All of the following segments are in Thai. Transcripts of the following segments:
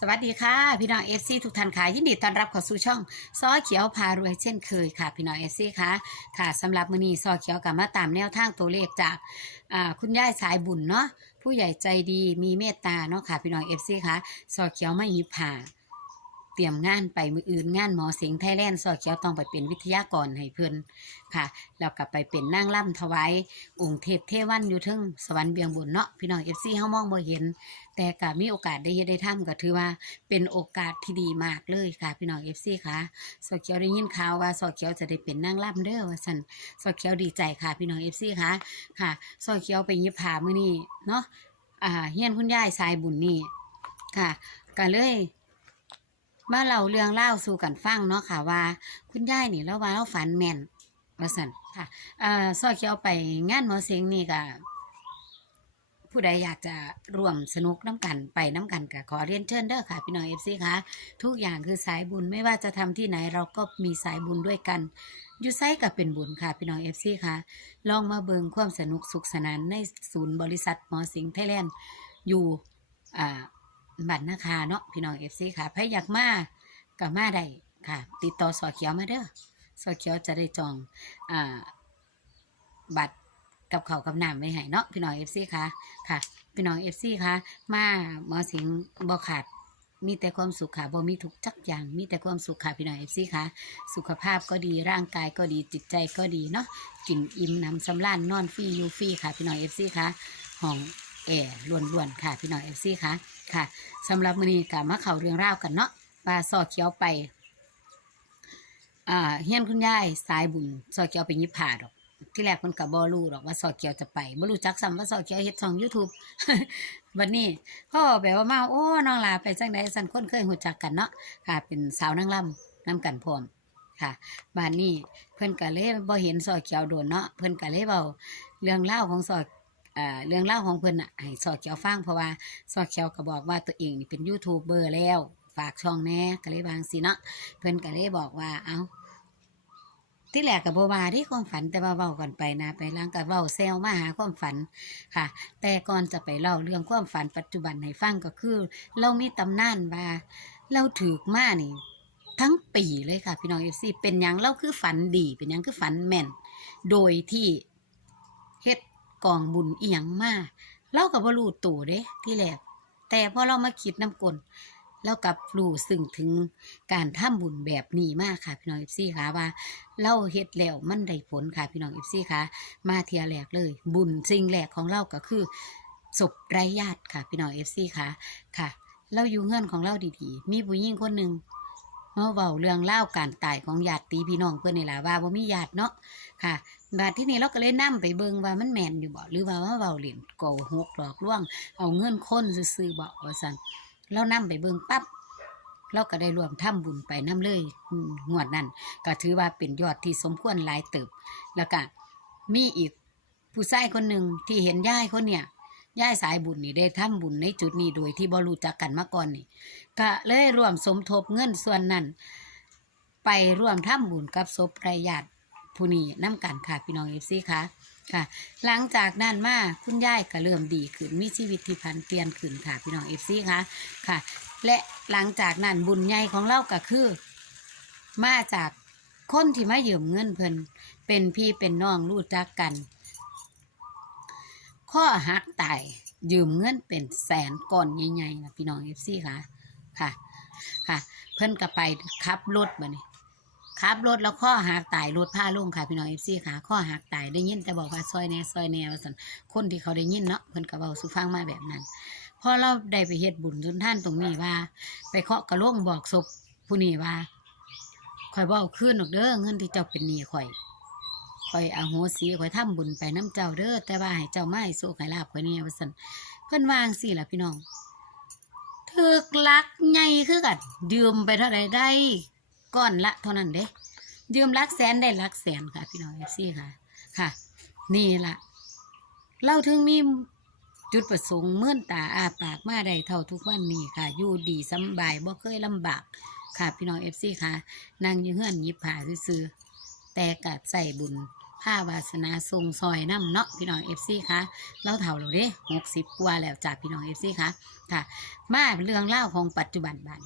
สวัสดีค่ะ พี่น้องเอฟซีทุกท่านค่ะยินดีต้อนรับเข้าสู่ช่องซอเขียวพารวยเช่นเคยค่ะ พี่น้องเอฟซีค่ะค่ะสำหรับมื้อนี้ซอเขียวกับมาตามแนวทางตัวเลขจากคุณยายสายบุญเนาะผู้ใหญ่ใจดีมีเมตตาเนาะค่ะ พี่น้องเอฟซีค่ะซอเขียวไม่หิบผ่า เตรียมงานไปมืออื่นงานหมอเสียงไทยแลนด์ซอเขียวต้องไปเป็นวิทยากรให้เพื่อนค่ะแล้วกลับไปเป็นนางล่ำถวายองค์เทพเทวันอยู่ทึงสวรรค์เบียงบุญเนาะพี่น้องเอฟซีเฮามองบ่เห็น แต่ก็มีโอกาสได้เฮ็ดได้ทำก็ถือว่าเป็นโอกาสที่ดีมากเลยค่ะ พี่น้องเอฟซีค่ะสอเขียวได้ยินข่าวว่าสอเขียวจะได้เป็นนางล่ำเด้อว่าซั่นสอเขียวดีใจค่ะ พี่น้องเอฟซีค่ะค่ะสอเขียวไปยิบผ่ามื้อนี้เนาะอ่าเฮียนคุณยายสายบุญนี่ค่ะก็เลย มาเล่าเรื่องเล่าสู่กันฟังเนาะค่ะว่า คุณยายนี่แล้วว่าเราฝันแม่นว่าซั่นค่ะอ่าสอยเขียวไปงานหมอเสียงนี่ก็ผู้ใดอยากจะร่วมสนุกน้ำกันไปน้ำกันก็ขอเรียนเชิญเด้อค่ะ พี่น้องเอฟซีค่ะทุกอย่างคือสายบุญไม่ว่าจะทำที่ไหนเราก็มีสายบุญด้วยกันยู่ไซกับเป็นบุญค่ะ พี่น้องเอฟซีค่ะลองมาเบิงความสนุกสุขสนานในศูนย์บริษัทหมอสิงห์ไทยแลนด์อยู่อ่า บัตรนาคาเนาะพี่น้องเอฟซีค่ะใครอยากมาก็มาได้ค่ะ ติดต่อสอเขียวมาเด้อสอเขียวจะได้จองอ่าบัตรกับเขากับน้ำไว้ให้เนาะพี่น้องเอฟซีค่ะค่ะพี่น้องเอฟซีค่ะมาหมอสิงบ่ขาดมีแต่ความสุขค่ะบ่มีทุกจักอย่าง มีแต่ความสุขค่ะพี่น้องเอฟซีค่ะ สุขภาพก็ดี ร่างกายก็ดี จิตใจก็ดีเนาะ กินอิ่มหนำสำราญนอนฟรีอยู่ฟรีค่ะพี่น้องเอฟซีค่ะ ห้อง แอร์ล้วนๆค่ะพี่น้องเอฟซีค่ะค่ะสำหรับมื้อนี้ก็มาเข้าเรื่องราวกันเนาะว่าซอเขียวไปอ่าเฮียนคุณยายสายบุญซอเขียวไปยิบผ่าดอก ที่แรกคนกับบอรู้หรอกว่าซอเกียวจะไปบ่รู้จักซ้ำว่าซอเกียวเฮ็ดช่อง YouTube วันนี้พ่อแบบว่ามาโอ้น้องลาไปจังไดสันคนเคยหูจักกันเนาะค่ะ เป็นสาวนางล่ำนํกันพร้อมค่ะบ้านนี้เพิ่อนก็เลยบ่เห็นซอเกียวโดนเนาะเพิ่อนก็เลยเว้าเรื่องเล่าวของซอ เรื่องเล่าของเพิ่นน่ะให้ซอเกียวฟังเพราะว่าซอเกียวก็บอกว่าตัวเองนี่เป็นยูทูบเบอร์แล้วฝากช่องแน่ก็เลยวางสิเนาะเพิ่นก็เลยบอกว่าเอ้าที่แรกกับโบวาที่ความฝันแต่ว่าเว้าก่อนไปนะไปล้างกับเว้าแซวมาหาความฝันค่ะ แต่ก่อนจะไปเล่าเรื่องความฝันปัจจุบันให้ฟังก็คือ เรามีตำนานว่าเราถือมานี่ ทั้งปีเลยค่ะ พี่น้องเอฟซีเป็นยังเราคือฝันดี เป็นยังคือฝันแม่น โดยที่ กองบุญเอียงมาเรากับ่รู้ตัวเด้ที่แรกแต่พอเรามาคิดน้ำกลเรากับรู้ซึ่งถึงการทำบุญแบบนี้มากค่ะพี่น้องเอฟซีค่ะว่าเราเฮ็ดแล้วมันได้ผลค่ะพี่น้องเอฟซีค่ะมาเทียแรกเลย บุญสิ่งแรกของเราก็คือศพไร้ญาติค่ะพี่น้องเอฟซีค่ะค่ะ เราอยู่เงื่อนของเราดีๆ มีผู้หญิงคนหนึ่ง มาเว้าเรื่องเล่าการตายของญาติพี่น้องเพื่อนนี่แหละว่าบ่มีญาติเนาะค่ะบาดที่นี่เราก็เลยนํไปเบิ่งว่ามันแม่นอยู่บ่หรือว่ามาเว้าเล่นโกหกหลอกลวง เอาเงินคนซื่อๆบ่ว่าซั่นเรานํไปเบิ่งปั๊บเราก็ได้รวมทำบุญไปน้ำเลยงวดนั้นก็ถือว่าเป็นยอดที่สมควรหลายเติบ แล้วก็มีอีกผู้ชายคนหนึ่งที่เห็นย่ายคนเนี่ย ย่ายสายบุญนี่ได้ทำบุญในจุดนี้โดยที่บ่รู้จักกันมาก่อนนี่ ก็เลยร่วมสมทบเงินส่วนนั้น ไปร่วมทำบุญกับศพไร้ญาติผู้นี้น้ำกันค่ะพี่น้องเอฟซีค่ะค่ะ หลังจากนั้นมาคุณยายก็เริ่มดีขึ้นมีชีวิตที่พันเปลี่ยนขึ้นค่ะพี่น้องเอฟซีค่ะค่ะ และหลังจากนั้นบุญใหญ่ของเราก็คือ มาจากคนที่มายืมเงินเพิ่นเป็นพี่เป็นน้องรู้จักกัน ข้อหักตายยืมเงินเป็นแสนก่อนใหญ่ๆนะพี่น้องเอฟซีค่ะ ค่ะ ค่ะ เพิ่อนก็ไปขับรถมาเนี่ยขับรถแล้วข้อหักตายรถพาลงค่ะพี่น้องเอฟซีค่ะ ข้อหักตายได้ยินแต่บอกว่าซอยแน่ซอยแน่ว่าสันคนที่เขาได้ยินเนาะเพิ่อนก็เบาสู่ฟังมาแบบนั้นพอเราได้ไปเฮ็ดบุญสุนท่านตรงนี้ว่า ไปเคาะกระโหลกบอกศพผู้นี้ว่าข่อยบ่เอาคืนหรอกเด้อเงินที่เจ้าเป็นหนี้ข่อย ข่อยอาโหสีข่อยทำบุญไปน้ำเจ้าเด้อแต่ว่าให้เจ้าไมาให้โชคให้ลาบข่อยเนี่ยว่สันเพิ่นวางสิล่ะพี่น้องถึกลักใหญ่คือกันยืมไปเท่าใดได้ก้อนละเท่านั้นเด้ยืมลักแสนได้ลักแสนค่ะ พี่น้องเอฟซีค่ะ ค่ะ นี่ละเราถึงมีจุดประสงค์เมื่อนตาอาปากมาได้เท่าทุกวันนี้ค่ะ อยู่ดีสำบายบ่เคยลำบาก ค่ะ พี่น้องเอฟซีค่ะนั่งยู่เฮือนยิบผาซื้อแต่กัดใส่บุญ ผ้าวาสนาทรงซอยน้ำเนาะพี่น้องเอฟซีคะเราเท่าเราเด้หกสิบกว่าแล้วจากพี่น้องเอฟซีคะค่ะ มาเรื่องเล่าของปัจจุบันบัน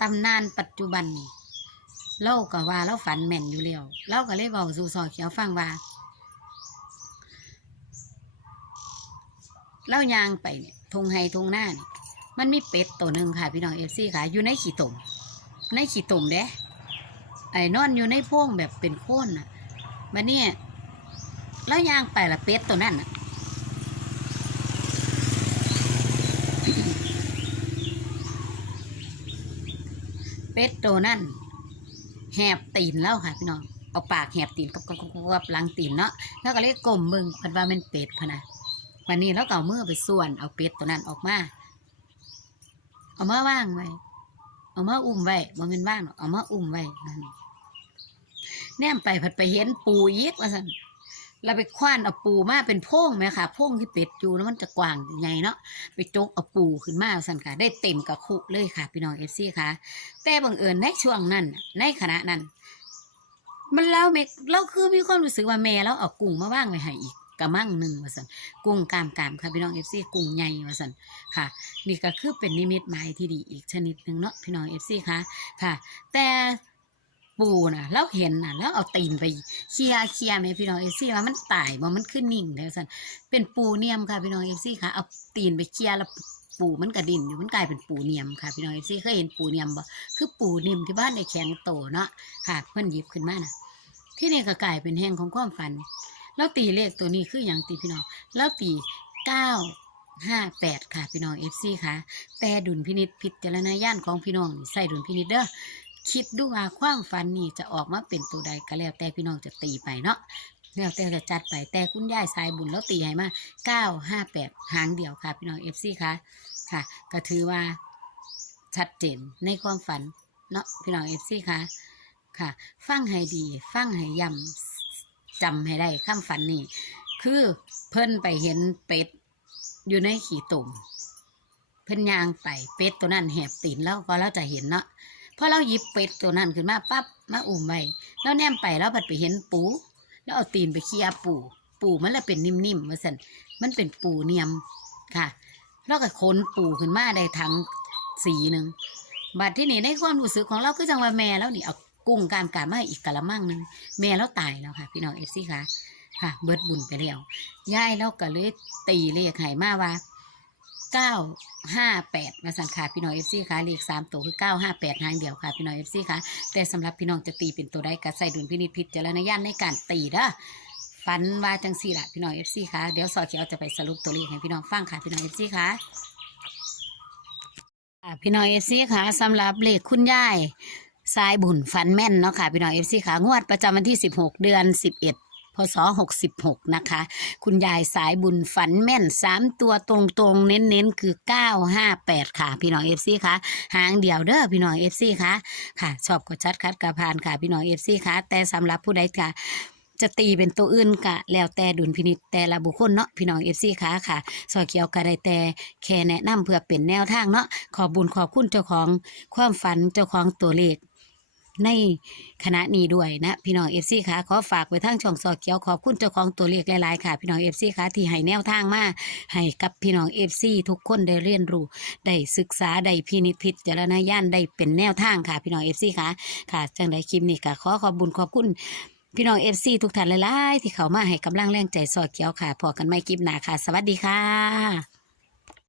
ตำนานปัจจุบันนี่เล่าก็ว่าเราฝันแม่นอยู่แล้วเล่าก็เลยบอกสู่ซอยเขียวฟังว่าเล่ายางไปเนี่ยทงไฮทงหน้าเนี่ยมันมีเป็ดตัวหนึ่งค่ะพี่น้องเอฟซีค่ะ อยู่ในขี้ตมในขี้ตมเด้ไอ้นอนอยู่ในโพรงแบบเป็นโค่นน่ะ มันเนี่ยแล้วยางไปละเป็ดตัวนั้นนะเป็ดตัวนั่นแหบตีนแล้วค่ะพี่น้องเอาปากแหบตีนกับกับกับหลังตีนเนาะแล้วก็เลยก้มเบิ่งพันว่ามันเป็ดพะนะวันนี้เราก็เอามือไปส่วนเอาเป็ดตัวนั้นออกมาเอามาว่างไว้เอามาอุ้มไว้บ่แม่นว่างหรอกเอามาอุ้มไว้นั่น แนมไปผัดไปเห็นปูอีกว่าซั่นเราไปคว้านเอาปูมาเป็นโพรงไหมค่ะโพรงที่เป็ดอยู่แล้วมันจะกว้างใหญ่เนาะไปจกเอาปูขึ้นมาสั่นค่ะ ได้เต็มกับคุเลยค่ะ พี่น้องเอฟซีค่ะ แต่บังเอิญในช่วงนั้น ในขณะนั้น มันเล่าเมกเราคือมีความรู้สึกว่าแม่เราเอากุ้งมาว่างไว้ให้อีกกระมังหนึ่งว่าสันกุ้งกามกามค่ะพี่น้องเอฟซีกุ้งใหญ่ว่าสันค่ะ นี่ก็คือเป็นนิมิตหมายที่ดีอีกชนิดหนึ่งเนาะพี่น้องเอฟซีค่ะค่ะ แต่ ปูน่ะเราเห็นนะแล้วเอาตีนไปเคลียเคลียร์แม่พี่น้องเอฟซีว่ามันตายบ่มันขึ้นนิ่งแล้วสันเป็นปูเนียมค่ะพี่น้องเอฟซีค่ะเอาตีนไปเคลียแล้วปูมันกระดินอยู่มันกลายเป็นปูเนียมค่ะพี่น้องเอฟซีเคยเห็นปูเนียมบ่คือปูนิ่มที่บ้านในแข็งโตเนาะค่ะเพิ่นหยิบขึ้นมานะที่นี่ก็กลายเป็นแห่งของความฝัน แล้วตีเลขตัวนี้คืออย่างตีพี่น้องแล้วตีเก้าห้าแปดค่ะพี่น้องเอฟซีค่ะแต่ดุลพินิษพิจารณญาณของพี่น้องใส่ดุลพินิษเด้อ คิดดูว่าความฝันนี่จะออกมาเป็นตัวใดก็แล้วแต่พี่น้องจะตีไปเนาะแล้วแต่จะจัดไปแต่คุณยายสายบุญแล้วตีให้มาเก้าห้าแปดหางเดียวค่ะ พี่น้องเอฟซีค่ะค่ะ ก็ถือว่าชัดเจนในความฝันเนาะพี่น้องเอฟซีค่ะค่ะฟังให้ดี ฟังให้ย้ำจำให้ได้ข้ามฝันนี่คือเพิ่นไปเห็นเป็ดอยู่ในขี่ตุ่มเพิ่นยางไปเป็ดตัวนั้นแหบตีนแล้วก็เราจะเห็นเนาะ พอเราหยิบเป็ดตัวนั้นขึ้นมาปั๊บมาอุ้มไว้แล้วแนมไปแล้วบัดไปเห็นปู แล้วเอาตีนไปเคี่ยปู ปูมันละเป็นนิ่มๆว่าสันมันเป็นปูเนียมค่ะ แล้วก็คนปูขึ้นมาได้ทั้งสีหนึ่งบัดที่นี่ในความรู้สึกของเราคือจังว่าแม่แล้วนี่เอากุ้งกามกามมาอีกกะละมังหนึ่งแม่แล้วตายแล้วค่ะ พี่น้องเอฟซีค่ะค่ะ เบิดบุญไปแล้วยายแล้วก็เลยตีเลขให้มาว่า เก้าห้าแปดมาสันค่ะพี่น้องเอฟซีค่ะเลขสามตัวคือเก้าห้าแปดหางเดียวค่ะพี่น้องเอฟซีค่ะแต่สำหรับพี่น้องจะตีเป็นตัวใดก็ใส่ดุลพินิจพิจารณญาณในการตีเด้อฟันว่าจังสี่ละพี่น้องเอฟซีค่ะเดี๋ยวสอเขียวจะไปสรุปตัวเลขให้พี่น้องฟังค่ะพี่น้องเอฟซีค่ะพี่น้องเอฟซีค่ะสำหรับเลขคุณยายสายบุญฟันแม่นเนาะค่ะพี่น้องเอฟซีค่ะงวดประจำวันที่ 16 เดือน 11พ ศ66 นะคะ คุณยายสายบุญฝันแม่น 3 ตัวตรงๆ เน้นๆ คือ 958 ค่ะพี่น้องเอฟซีค่ะ หางเดียวเด้อพี่น้องเอฟซีค่ะ ค่ะ ชอบกดชัดคัดกระพานค่ะพี่น้องเอฟซีค่ะ แต่สำหรับผู้ใดค่ะจะตีเป็นตัวอื่นกะแล้วแต่ดุลพินิจแต่ละบุคคลเนาะพี่น้องเอฟซีค่ะค่ะซอยเขียวก็ไดแต่แค่แนะนำเพื่อเป็นแนวทางเนาะขอบุญขอบคุณเจ้าของความฝันเจ้าของตัวเลข ในคณะนี้ด้วยนะพี่น้องเอฟซีค่ะขอฝากไว้ทั้งช่องซอเขียวขอบคุณเจ้าของตัวเลขหลายๆค่ะ พี่น้องเอฟซีค่ะที่ให้แนวทางมาให้กับพี่น้องเอฟซีทุกคนได้เรียนรู้ได้ศึกษาได้พินิจพิจารณาญาณได้เป็นแนวทางค่ะ พี่น้องเอฟซีค่ะค่ะจังใดคลิปนี้ค่ะขอขอบบุญขอบคุณพี่น้องเอฟซีทุกท่านหลายๆที่เขามาให้กำลังแรงใจซอเขียวค่ะพอกันไม่คลิปหนาค่ะ สวัสดีค่ะ